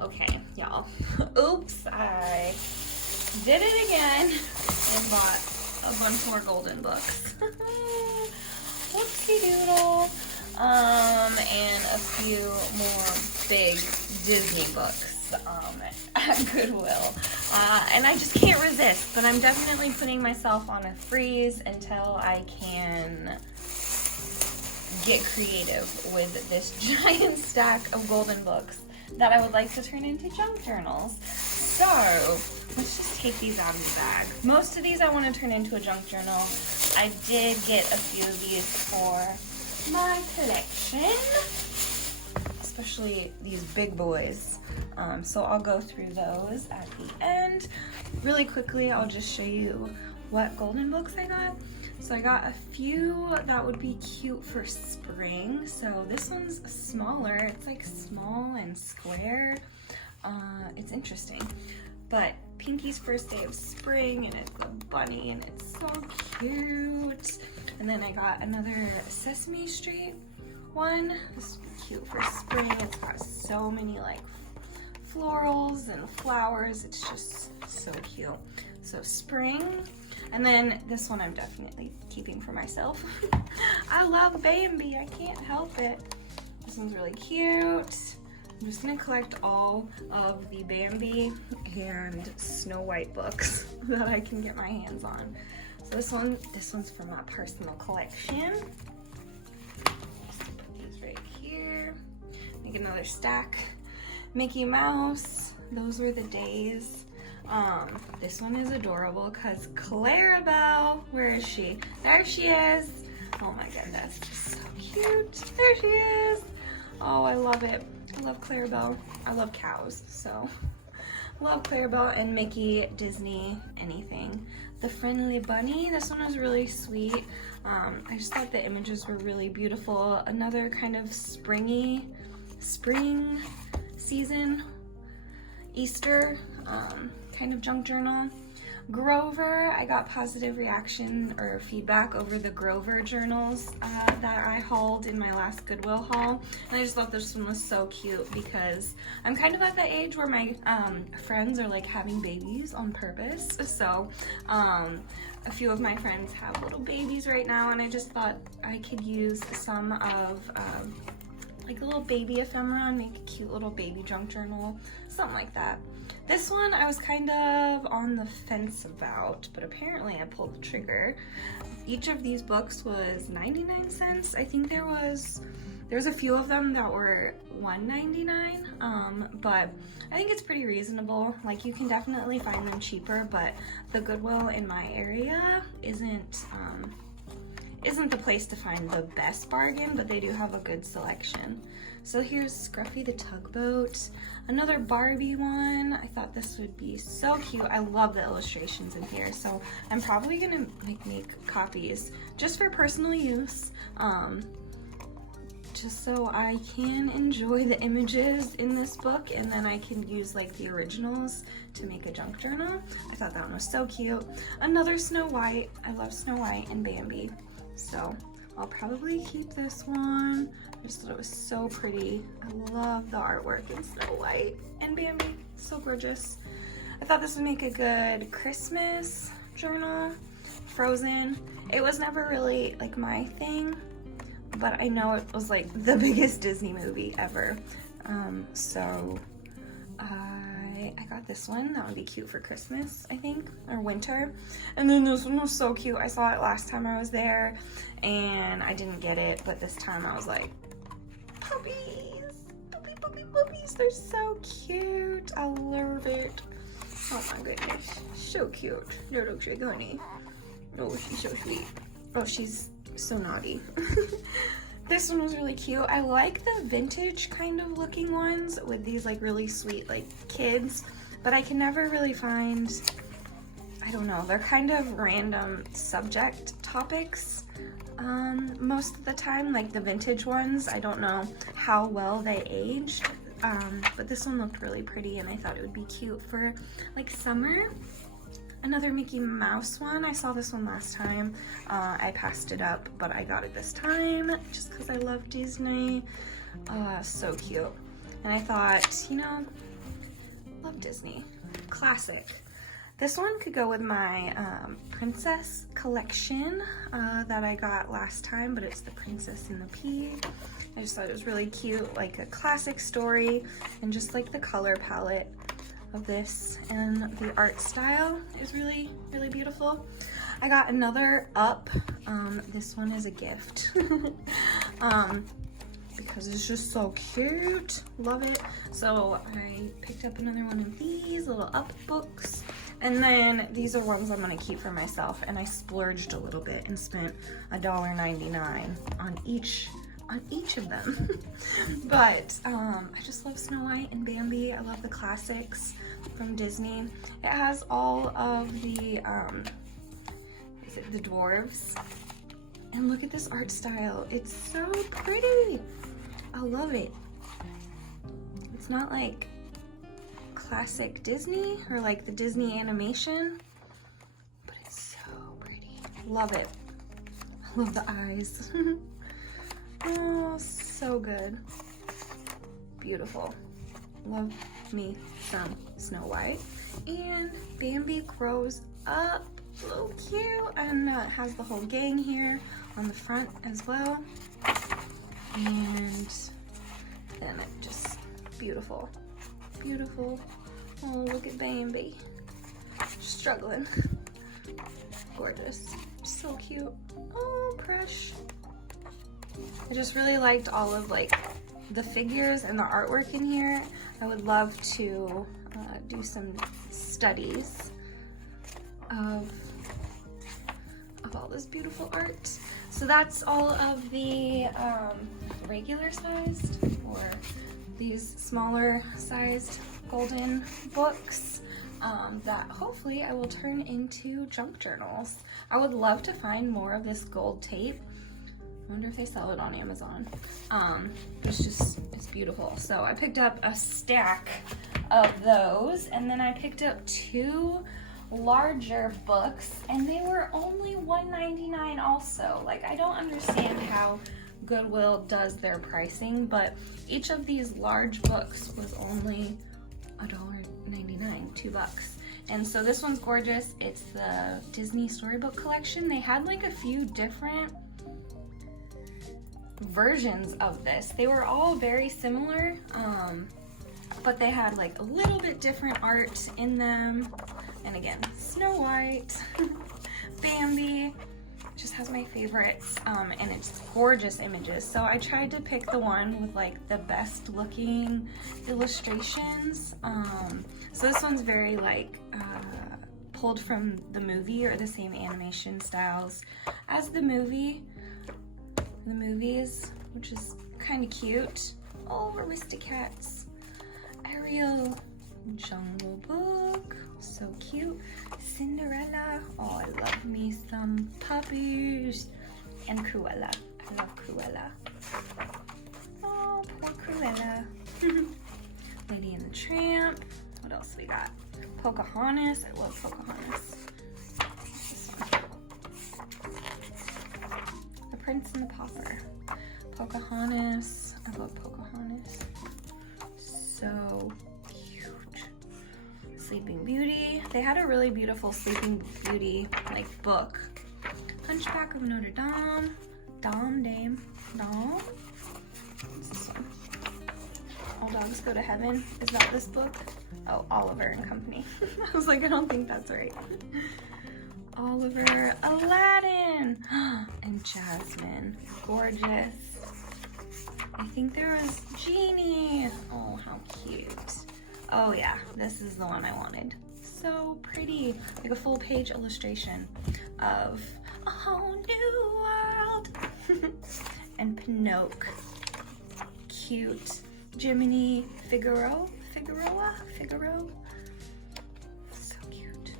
Okay, y'all. Oops, I did it again and bought a bunch more golden books. Whoopsie doodle. And a few more big Disney books at Goodwill. And I just can't resist, but I'm definitely putting myself on a freeze until I can get creative with this giant stack of golden books that I would like to turn into junk journals. So let's just take these out of the bag. Most of these I want to turn into a junk journal. I did get a few of these for my collection, especially these big boys. So I'll go through those at the end. Really quickly, I'll just show you what golden books I got. So I got a few that would be cute for spring. So this one's smaller. It's like small and square. It's interesting. But Pinky's First Day of Spring, and it's a bunny, and it's so cute. And then I got another Sesame Street one. This would be cute for spring. It's got so many like florals and flowers. It's just so cute. So spring. And then this one I'm definitely keeping for myself. I love Bambi, I can't help it. This one's really cute. I'm just gonna collect all of the Bambi and Snow White books that I can get my hands on. So this one's from my personal collection. Just put these right here. Make another stack. Mickey Mouse, those were the days. This one is adorable because Clarabelle, where is she? There she is. Oh my goodness, just so cute. There she is. Oh, I love it. I love Clarabelle. I love cows, so love Clarabelle and Mickey, Disney, anything. The Friendly Bunny, this one was really sweet. I just thought the images were really beautiful. Another kind of spring season, Easter kind of junk journal. Grover, I got positive reaction or feedback over the Grover journals that I hauled in my last Goodwill haul. And I just thought this one was so cute because I'm kind of at the age where my friends are like having babies on purpose. So a few of my friends have little babies right now, and I just thought I could use some of like a little baby ephemera and make a cute little baby junk journal, something like that. This one I was kind of on the fence about, but apparently I pulled the trigger. Each of these books was 99 cents. I think there's a few of them that were $1.99, but I think it's pretty reasonable. Like, you can definitely find them cheaper, but the Goodwill in my area isn't the place to find the best bargain, but they do have a good selection. So here's Scruffy the Tugboat, another Barbie one. I thought this would be so cute. I love the illustrations in here, so I'm probably gonna make copies just for personal use, just so I can enjoy the images in this book, and then I can use like the originals to make a junk journal. I thought that one was so cute. Another Snow White. I love Snow White and Bambi, so I'll probably keep this one. I just thought it was so pretty. I love the artwork in Snow White and Bambi, so gorgeous. I thought this would make a good Christmas journal. Frozen. It was never really like my thing, but I know it was like the biggest Disney movie ever. So I got this one. That would be cute for Christmas, I think, or winter. And then this one was so cute. I saw it last time I was there and I didn't get it, but this time I was like, puppies, puppies, they're so cute. I love it. Oh my goodness, so cute. Little Trigoni. Oh, she's so sweet. Oh, she's so naughty. This one was really cute. I like the vintage kind of looking ones with these like really sweet like kids, but I can never really find, I don't know, they're kind of random subject topics most of the time. Like the vintage ones, I don't know how well they aged, but this one looked really pretty and I thought it would be cute for like summer. Another Mickey Mouse one. I saw this one last time. I passed it up, but I got it this time just because I love Disney. So cute. And I thought, you know, love Disney. Classic. This one could go with my princess collection that I got last time, but it's the Princess and the Pea. I just thought it was really cute, like a classic story, and just like the color palette of this and the art style is really, really beautiful. I got another Up. This one is a gift because it's just so cute. Love it. So I picked up another one of these little Up books. And then these are ones I'm gonna keep for myself, and I splurged a little bit and spent $1.99 on each of them. But I just love Snow White and Bambi. I love the classics from Disney. It has all of the dwarves. And look at this art style. It's so pretty. I love it. It's not like classic Disney or like the Disney animation, but it's so pretty. Love it. I love the eyes. Oh, so good. Beautiful. Love me some Snow White. And Bambi grows up. So cute. And it has the whole gang here on the front as well. And then it just beautiful. Beautiful. Oh, look at Bambi. Struggling. Gorgeous. So cute. Oh, crush. I just really liked all of like the figures and the artwork in here. I would love to do some studies of all this beautiful art. So that's all of the regular sized or these smaller sized golden books that hopefully I will turn into junk journals. I would love to find more of this gold tape. I wonder if they sell it on Amazon. It's beautiful. So I picked up a stack of those, and then I picked up 2 larger books, and they were only $1.99 also. Like, I don't understand how Goodwill does their pricing, but each of these large books was only $1.99, $2. And so this one's gorgeous. It's the Disney Storybook Collection. They had like a few different versions of this. They were all very similar, but they had like a little bit different art in them. And again, Snow White, Bambi, just has my favorites, and it's gorgeous images. So I tried to pick the one with like the best looking illustrations. So this one's very like pulled from the movie, or the same animation styles as the movies, which is kind of cute. Oh, Aristocats, Ariel, Jungle Book, so cute. Cinderella, oh, I love me some puppies. And Cruella, I love Cruella. Oh, poor Cruella. Lady and the Tramp. What else we got? Pocahontas, I love Pocahontas. This one. The Prince and the Pauper. Pocahontas, I love Pocahontas. So cute. Sleeping Beauty. They had a really beautiful Sleeping Beauty like book. Hunchback of Notre Dame. Dame. What's this one? All Dogs Go to Heaven. Is that this book? Oh, Oliver and Company. I was like, I don't think that's right. Oliver, Aladdin, and Jasmine. Gorgeous. I think there was Genie. Oh, how cute. Oh yeah, this is the one I wanted. So pretty. Like a full page illustration of a whole new world. And Pinocchio. Cute. Jiminy Figaro. So cute.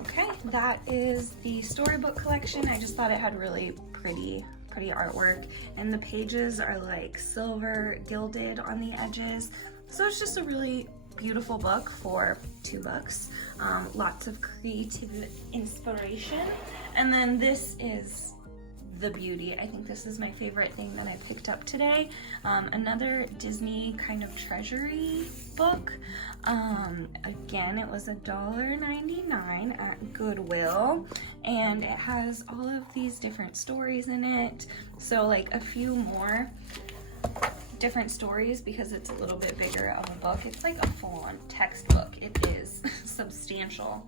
Okay, that is the Storybook Collection. I just thought it had really pretty artwork, and the pages are like silver gilded on the edges. So it's just a really beautiful book for $2. Lots of creative inspiration. And then this is the beauty. I think this is my favorite thing that I picked up today. Another Disney kind of treasury book. Again, it was $1.99 at Goodwill, and it has all of these different stories in it. So like a few more different stories because it's a little bit bigger of a book. It's like a full-on textbook. It is substantial.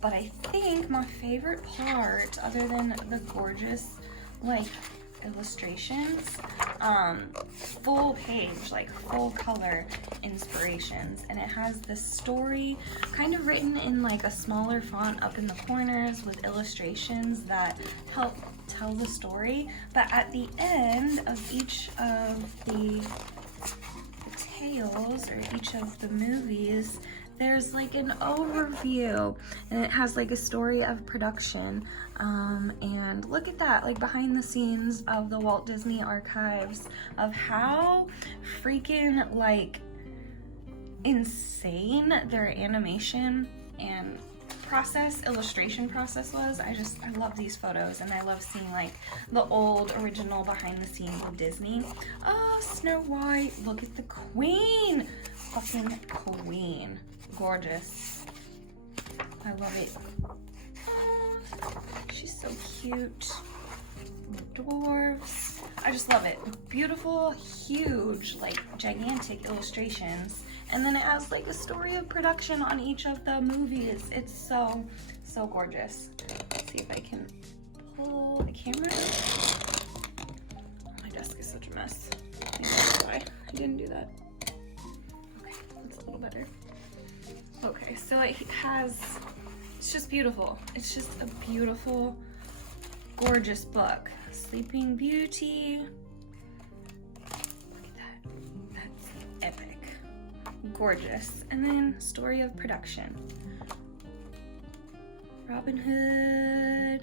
But I think my favorite part, other than the gorgeous like illustrations, full page, like full color inspirations, and it has the story kind of written in like a smaller font up in the corners with illustrations that help tell the story. But at the end of each of the tales or each of the movies, there's like an overview, and it has like a story of production, and look at that, like behind the scenes of the Walt Disney Archives, of how freaking like insane their animation and illustration process was. I love these photos, and I love seeing like the old original behind the scenes of Disney. Oh, Snow White, look at the queen, fucking queen. Gorgeous. I love it. Oh, she's so cute. The dwarves. I just love it. Beautiful, huge, like gigantic illustrations. And then it has like a story of production on each of the movies. It's so, so gorgeous. Let's see if I can pull the camera. Oh, my desk is such a mess. I think that's why I didn't do that. Okay, that's a little better. Okay, so it has, it's just beautiful. It's just a beautiful, gorgeous book. Sleeping Beauty. Look at that. That's epic. Gorgeous. And then story of production. Robin Hood.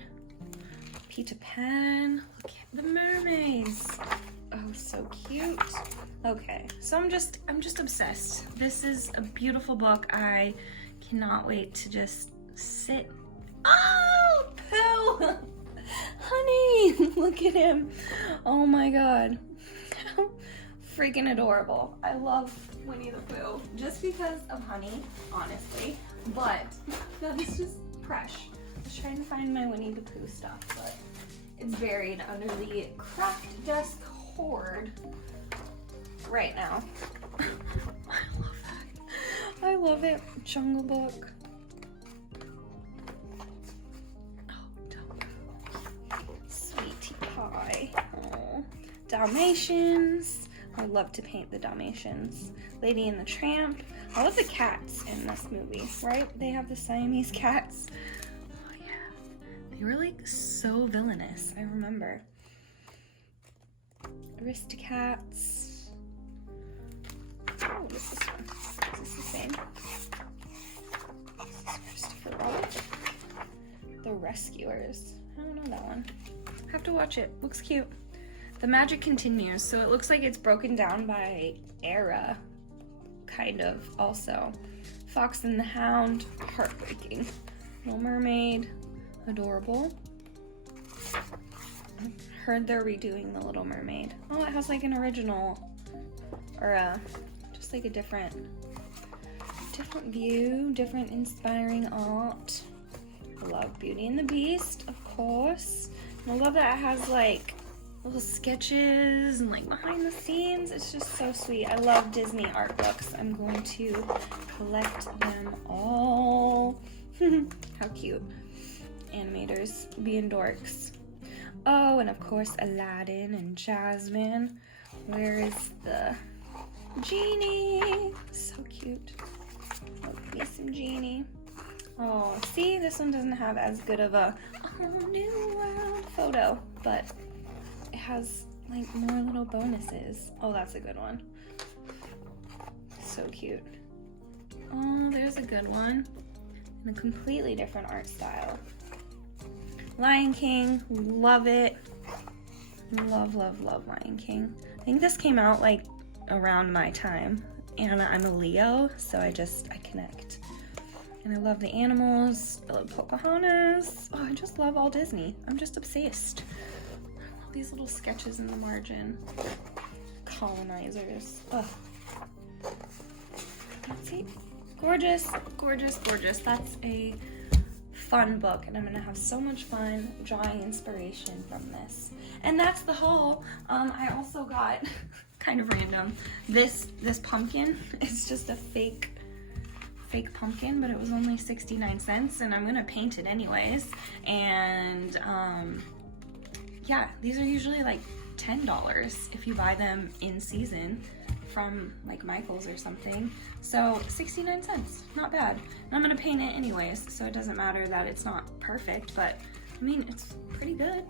Peter Pan. Look at the mermaids. Oh, so cute. Okay, so I'm just obsessed. This is a beautiful book. I cannot wait to just sit. Oh, Pooh! Honey, look at him. Oh my God. How freaking adorable. I love Winnie the Pooh just because of Honey, honestly. But that is just fresh. I was trying to find my Winnie the Pooh stuff, but it's buried under the craft desk hoard right now. I love that. I love it. Jungle Book. Oh, Sweetie Pie. Oh. Dalmatians. I would love to paint the Dalmatians. Lady and the Tramp. I love the cats in this movie, right? They have the Siamese cats. Oh yeah. They were like so villainous, I remember. Aristocats. Oh, what is this one? Is this the same? Christopher Robin. The Rescuers. I don't know that one. Have to watch it. Looks cute. The Magic Continues. So it looks like it's broken down by era, kind of, also. Fox and the Hound. Heartbreaking. Little Mermaid. Adorable. Heard they're redoing The Little Mermaid. Oh, it has like an original, or just like a different view, different inspiring art. I love Beauty and the Beast, of course. And I love that it has like little sketches and like behind the scenes. It's just so sweet. I love Disney art books. I'm going to collect them all. How cute. Animators being dorks. Oh, and of course Aladdin and Jasmine. Where is the genie? So cute. Love me some genie. Oh, see, this one doesn't have as good of a new world photo, but it has like more little bonuses. Oh, that's a good one. So cute. Oh, there's a good one. In a completely different art style. Lion King, love it. Love, love, love Lion King. I think this came out like around my time, and I'm a Leo, so I connect. And I love the animals. I love Pocahontas. Oh, I just love all Disney. I'm just obsessed. All these little sketches in the margin. Colonizers. Ugh. See? Gorgeous, gorgeous, gorgeous. That's a fun book, and I'm gonna have so much fun drawing inspiration from this. And that's the haul. I also got, kind of random, this pumpkin. It's just a fake pumpkin, but it was only 69 cents, and I'm gonna paint it anyways. And yeah, these are usually like $10 if you buy them in season from like Michael's or something. So 69 cents, not bad. And I'm gonna paint it anyways, so it doesn't matter that it's not perfect, but I mean, it's pretty good.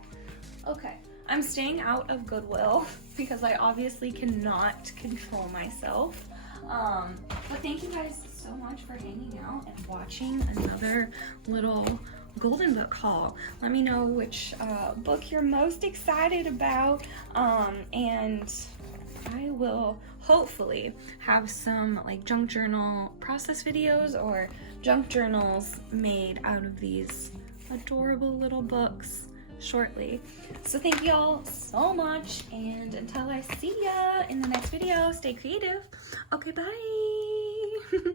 Okay, I'm staying out of Goodwill because I obviously cannot control myself. But thank you guys so much for hanging out and watching another little Golden Book haul. Let me know which book you're most excited about, and I will hopefully have some like junk journal process videos or junk journals made out of these adorable little books shortly. So thank you all so much, and until I see ya in the next video, stay creative. Okay, bye.